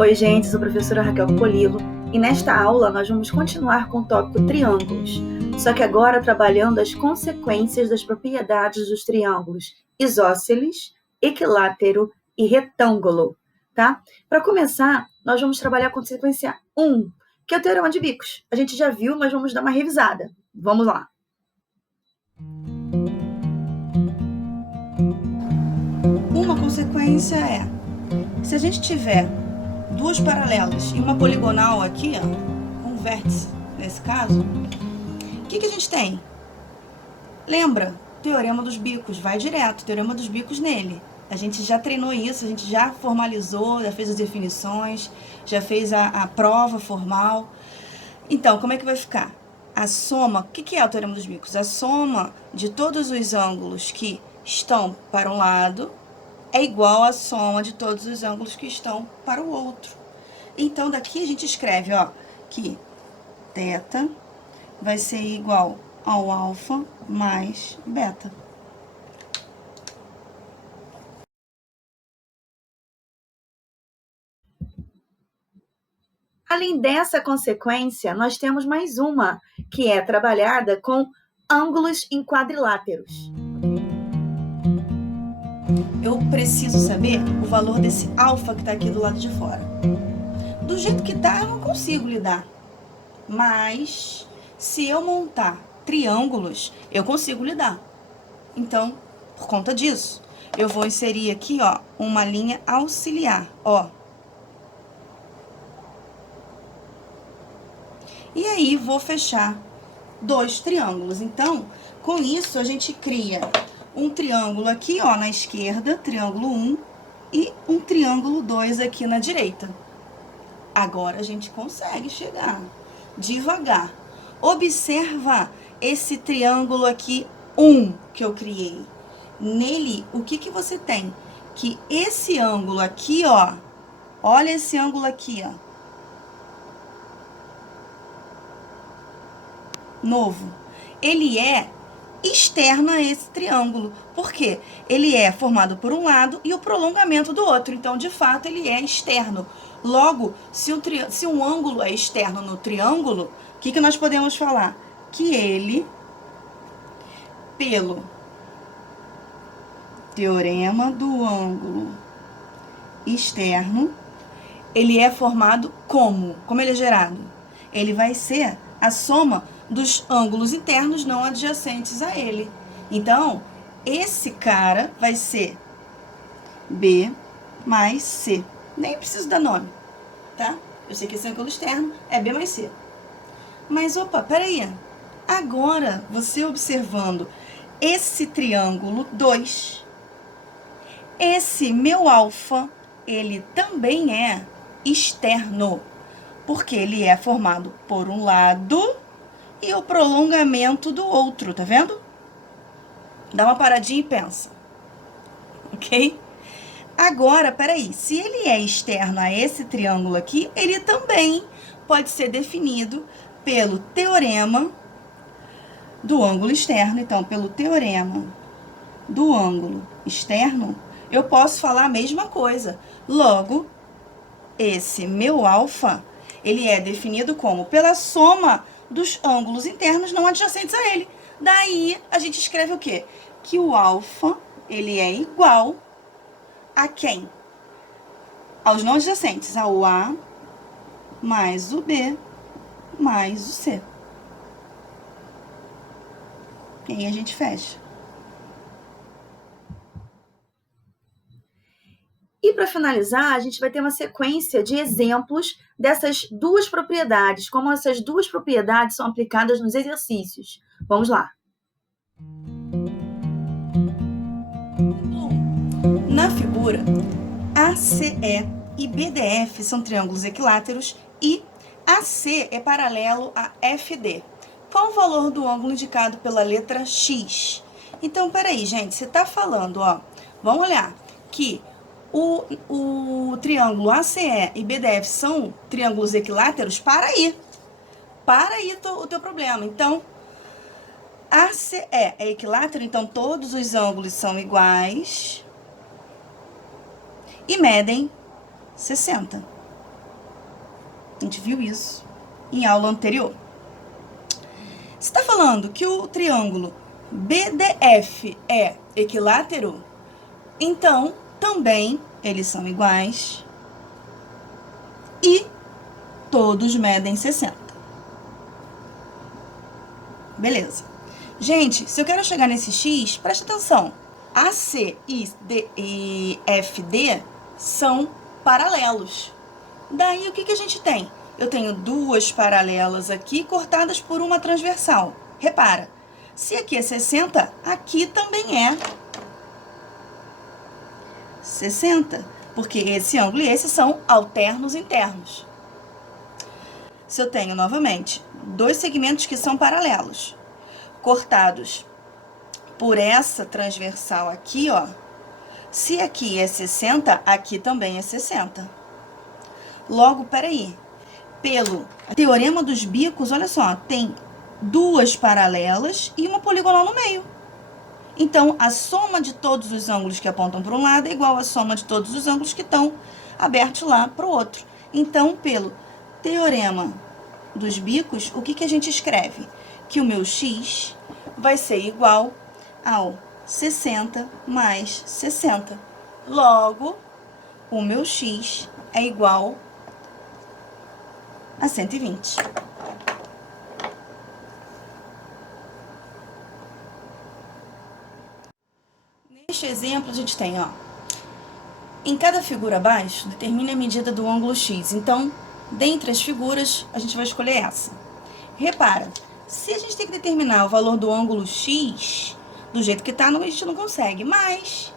Oi, gente, sou a professora Raquel Polilo e nesta aula nós vamos continuar com o tópico triângulos, só que agora trabalhando as consequências das propriedades dos triângulos isósceles, equilátero e retângulo, tá? Para começar, nós vamos trabalhar a consequência 1, que é o teorema de bicos. A gente já viu, mas vamos dar uma revisada. Vamos lá. Uma consequência é, se a gente tiver duas paralelas e uma poligonal aqui, ó, um vértice nesse caso, o que a gente tem? Lembra? Teorema dos bicos, vai direto, teorema dos bicos nele. A gente já treinou isso, a gente já formalizou, já fez as definições, já fez a prova formal. Então, como é que vai ficar? A soma, o que é o teorema dos bicos? A soma de todos os ângulos que estão para um lado é igual à soma de todos os ângulos que estão para o outro. Então, daqui a gente escreve, ó, que θ vai ser igual ao alfa mais beta. Além dessa consequência, nós temos mais uma, que é trabalhada com ângulos em quadriláteros. Eu preciso saber o valor desse alfa que está aqui do lado de fora. Do jeito que está, eu não consigo lidar. Mas, se eu montar triângulos, eu consigo lidar. Então, por conta disso, eu vou inserir aqui, ó, uma linha auxiliar, ó. E aí, vou fechar dois triângulos. Então, com isso, a gente cria um triângulo aqui, ó, na esquerda, triângulo 1, e um triângulo 2 aqui na direita. Agora, a gente consegue chegar devagar. Observa esse triângulo aqui, 1, que eu criei. Nele, o que você tem? Que esse ângulo aqui, ó, olha esse ângulo aqui, ó. Novo. Ele é externo a esse triângulo. Por quê? Ele é formado por um lado e o prolongamento do outro. Então, de fato, ele é externo. Logo, se um ângulo é externo no triângulo, o que nós podemos falar? Que ele, pelo teorema do ângulo externo, ele é formado como? Como ele é gerado? Ele vai ser a soma dos ângulos internos não adjacentes a ele. Então, esse cara vai ser B mais C. Nem preciso dar nome, tá? Eu sei que esse ângulo externo é B mais C. Mas, opa, peraí. Agora, você observando esse triângulo 2, esse meu alfa, ele também é externo, porque ele é formado por um lado e o prolongamento do outro, tá vendo? Dá uma paradinha e pensa, ok? Agora, peraí, se ele é externo a esse triângulo aqui, ele também pode ser definido pelo teorema do ângulo externo. Então, pelo teorema do ângulo externo, eu posso falar a mesma coisa. Logo, esse meu alfa, ele é definido como? Pela soma dos ângulos internos não adjacentes a ele. Daí, a gente escreve o quê? Que o alfa, ele é igual a quem? Aos não adjacentes, ao A mais o B mais o C. E aí a gente fecha. E para finalizar, a gente vai ter uma sequência de exemplos dessas duas propriedades, como essas duas propriedades são aplicadas nos exercícios. Vamos lá. Na figura, ACE e BDF são triângulos equiláteros e AC é paralelo a FD. Qual o valor do ângulo indicado pela letra X? Então, peraí, gente, você está falando, ó, vamos olhar, que o triângulo ACE e BDF são triângulos equiláteros? Para aí o teu problema. Então, ACE é equilátero, então todos os ângulos são iguais e medem 60. A gente viu isso em aula anterior. Se está falando que o triângulo BDF é equilátero, então também eles são iguais e todos medem 60. Beleza. Gente, se eu quero chegar nesse X, preste atenção. AC e FD são paralelos. Daí, o que a gente tem? Eu tenho duas paralelas aqui, cortadas por uma transversal. Repara, se aqui é 60, aqui também é 60. Porque esse ângulo e esse são alternos internos. Se eu tenho, novamente, dois segmentos que são paralelos, cortados por essa transversal aqui, ó. Se aqui é 60, aqui também é 60. Logo, peraí. Pelo teorema dos bicos, olha só, tem duas paralelas e uma poligonal no meio. Então, a soma de todos os ângulos que apontam para um lado é igual à soma de todos os ângulos que estão abertos lá para o outro. Então, pelo teorema dos bicos, o que a gente escreve? Que o meu x vai ser igual ao 60 mais 60. Logo, o meu x é igual a 120. Neste exemplo, a gente tem, ó, em cada figura abaixo, determine a medida do ângulo x. Então, dentre as figuras, a gente vai escolher essa. Repara, se a gente tem que determinar o valor do ângulo x, do jeito que está, a gente não consegue. Mas,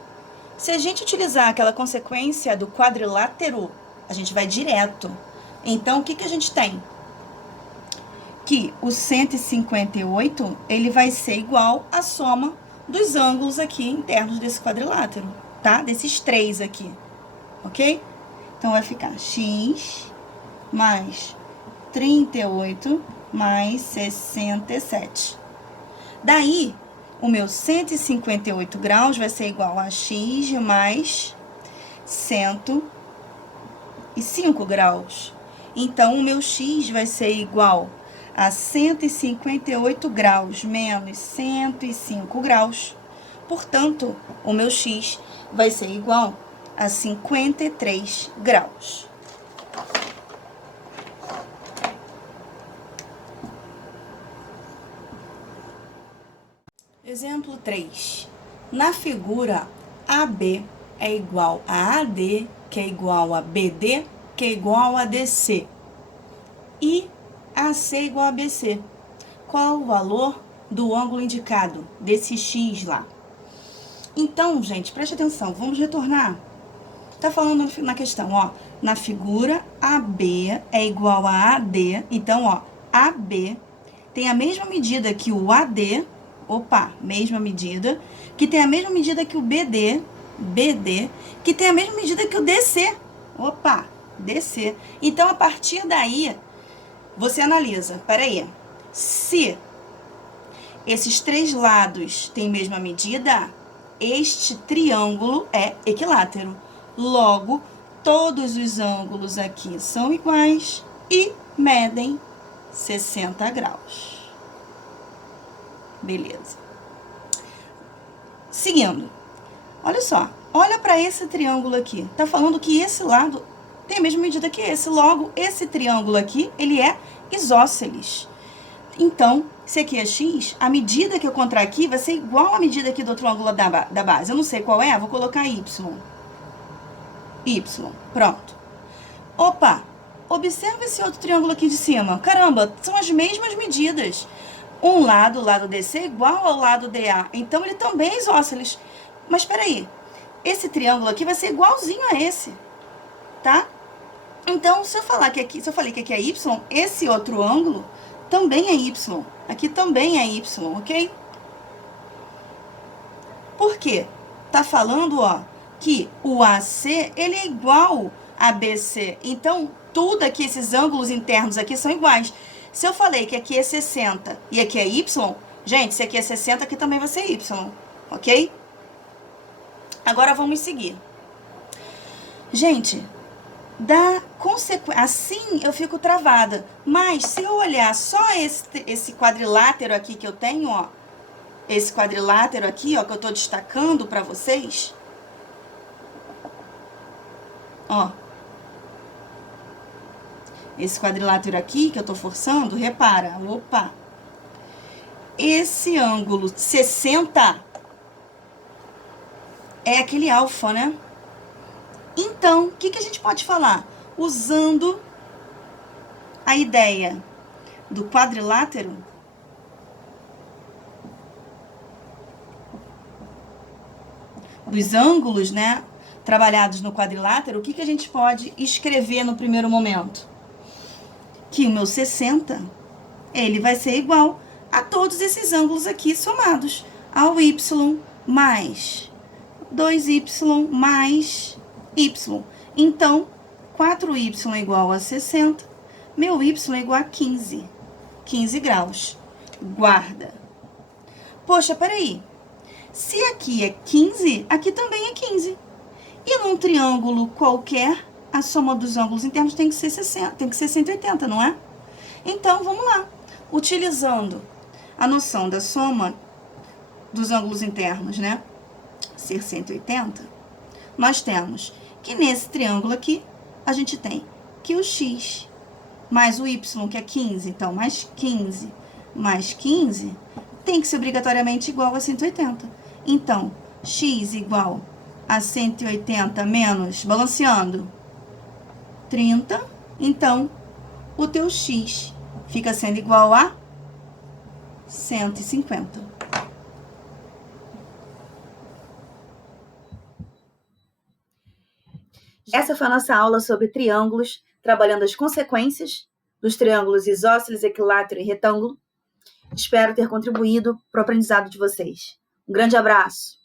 se a gente utilizar aquela consequência do quadrilátero, a gente vai direto. Então, o que a gente tem? Que o 158, ele vai ser igual à soma dos ângulos aqui internos desse quadrilátero, tá? Desses três aqui, ok? Então, vai ficar x mais 38 mais 67. Daí, o meu 158 graus vai ser igual a x mais 105 graus. Então, o meu x vai ser igual a 158 graus menos 105 graus. Portanto, o meu x vai ser igual a 53 graus. Exemplo 3. Na figura, AB é igual a AD, que é igual a BD, que é igual a DC. E AC é igual a BC. Qual o valor do ângulo indicado, desse X lá? Então, gente, preste atenção, vamos retornar. Tá falando na questão, ó, na figura, AB é igual a AD. Então, ó, AB tem a mesma medida que o AD, mesma medida, que tem a mesma medida que o BD, que tem a mesma medida que o DC, DC. Então, a partir daí, você analisa, peraí, se esses três lados têm a mesma medida, este triângulo é equilátero. Logo, todos os ângulos aqui são iguais e medem 60 graus. Beleza. Seguindo. Olha só. Olha para esse triângulo aqui. Tá falando que esse lado tem a mesma medida que esse. Logo, esse triângulo aqui, ele é isósceles. Então, se aqui é x, a medida que eu encontrar aqui vai ser igual à medida aqui do outro ângulo da base. Eu não sei qual é, vou colocar y. Pronto. Observa esse outro triângulo aqui de cima. Caramba, são as mesmas medidas. O lado DC é igual ao lado DA. Então, ele também é isósceles. Mas, espera aí. Esse triângulo aqui vai ser igualzinho a esse. Tá? Então, se eu falei que aqui é y, esse outro ângulo também é y. Aqui também é y, ok? Por quê? Tá falando, ó, que o AC, ele é igual a BC. Então, tudo aqui, esses ângulos internos aqui são iguais. Se eu falei que aqui é 60 e aqui é y, gente, se aqui é 60, aqui também vai ser y, ok? Agora, vamos seguir. Gente, Assim eu fico travada. Mas se eu olhar só esse quadrilátero aqui que eu tenho, ó, esse quadrilátero aqui, ó, que eu tô destacando para vocês, ó, esse quadrilátero aqui que eu tô forçando, repara, opa, esse ângulo 60 é aquele alfa, né? Então, o que a gente pode falar? Usando a ideia do quadrilátero, dos ângulos, né, trabalhados no quadrilátero, o que a gente pode escrever no primeiro momento? Que o meu 60, ele vai ser igual a todos esses ângulos aqui somados, ao y mais 2y mais y. Então, 4y igual a 60, meu y é igual a 15. 15 graus. Guarda. Poxa, peraí. Se aqui é 15, aqui também é 15. E num triângulo qualquer, a soma dos ângulos internos tem que ser 60, tem que ser 180, não é? Então, vamos lá. Utilizando a noção da soma dos ângulos internos, né? Ser 180, nós temos que nesse triângulo aqui, a gente tem que o x mais o y, que é 15, então, mais 15 tem que ser obrigatoriamente igual a 180. Então, x igual a 180 menos, balanceando, 30. Então, o teu x fica sendo igual a 150. Essa foi a nossa aula sobre triângulos, trabalhando as consequências dos triângulos isósceles, equilátero e retângulo. Espero ter contribuído para o aprendizado de vocês. Um grande abraço!